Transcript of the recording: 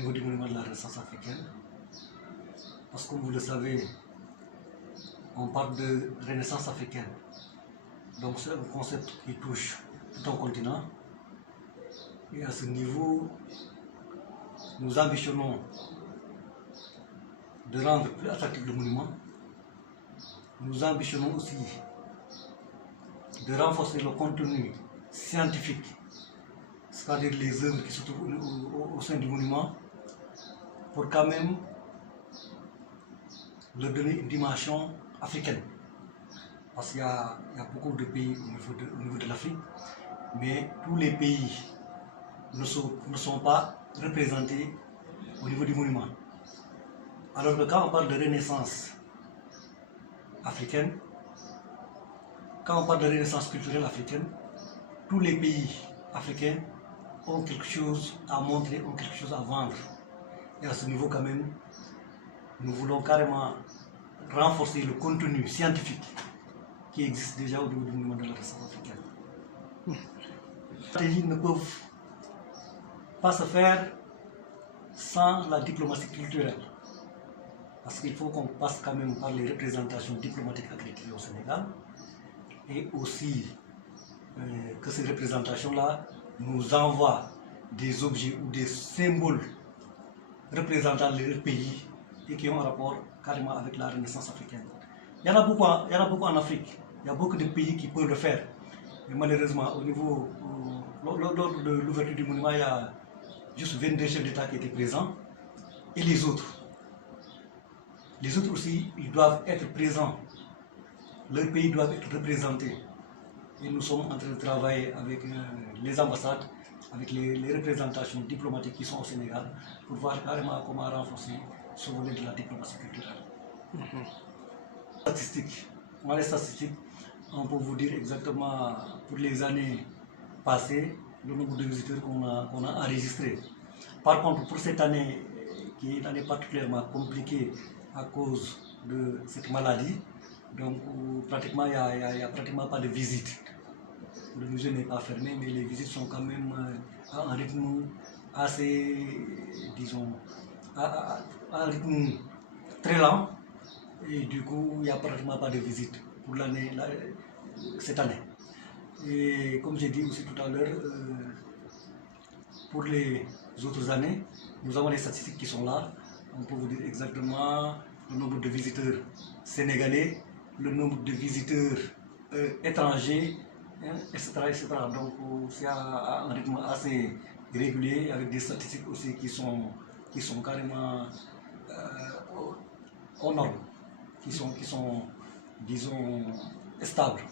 niveau du monument de la Renaissance africaine. Parce que comme vous le savez, on parle de Renaissance africaine. Donc c'est un concept qui touche tout un continent. Et à ce niveau, nous ambitionnons de rendre plus attractif le monument. Nous ambitionnons aussi de renforcer le contenu scientifique, c'est-à-dire les œuvres qui se trouvent au sein du monument, pour quand même leur donner une dimension africaine. Parce qu'il y a beaucoup de pays au niveau de l'Afrique, mais tous les pays ne sont pas représentés au niveau du monument. Alors que quand on parle de Renaissance africaine, quand on parle de Renaissance culturelle africaine, tous les pays africains ont quelque chose à montrer, ont quelque chose à vendre. Et à ce niveau quand même, nous voulons carrément renforcer le contenu scientifique qui existe déjà au niveau du monument de la Renaissance africaine. Les stratégies ne peuvent pas se faire sans la diplomatie culturelle. Parce qu'il faut qu'on passe quand même par les représentations diplomatiques accréditées au Sénégal et aussi que ces représentations-là nous envoient des objets ou des symboles représentant leur pays et qui ont un rapport carrément avec la Renaissance africaine. Il y en a beaucoup en Afrique, il y a beaucoup de pays qui peuvent le faire. Mais malheureusement, au niveau, lors de l'ouverture du monument, il y a juste 22 chefs d'État qui étaient présents et les autres aussi, ils doivent être présents. Leurs pays doivent être représentés. Et nous sommes en train de travailler avec les ambassades, avec les représentations diplomatiques qui sont au Sénégal, pour voir carrément comment renforcer ce volet de la diplomatie culturelle. Statistiques. Dans les statistiques, on peut vous dire exactement pour les années passées, le nombre de visiteurs qu'on a enregistrés. Par contre, pour cette année, qui est une année particulièrement compliquée à cause de cette maladie, donc pratiquement il n'y a pratiquement pas de visites. Le musée n'est pas fermé, mais les visites sont quand même à un rythme assez, disons, à un rythme très lent. Et du coup, il n'y a pratiquement pas de visites pour cette année. Et comme j'ai dit aussi tout à l'heure, pour les autres années, nous avons les statistiques qui sont là. On peut vous dire exactement le nombre de visiteurs sénégalais, le nombre de visiteurs étrangers, etc., etc. Donc c'est à un rythme assez régulier avec des statistiques aussi qui sont carrément aux normes, qui sont, disons, stables.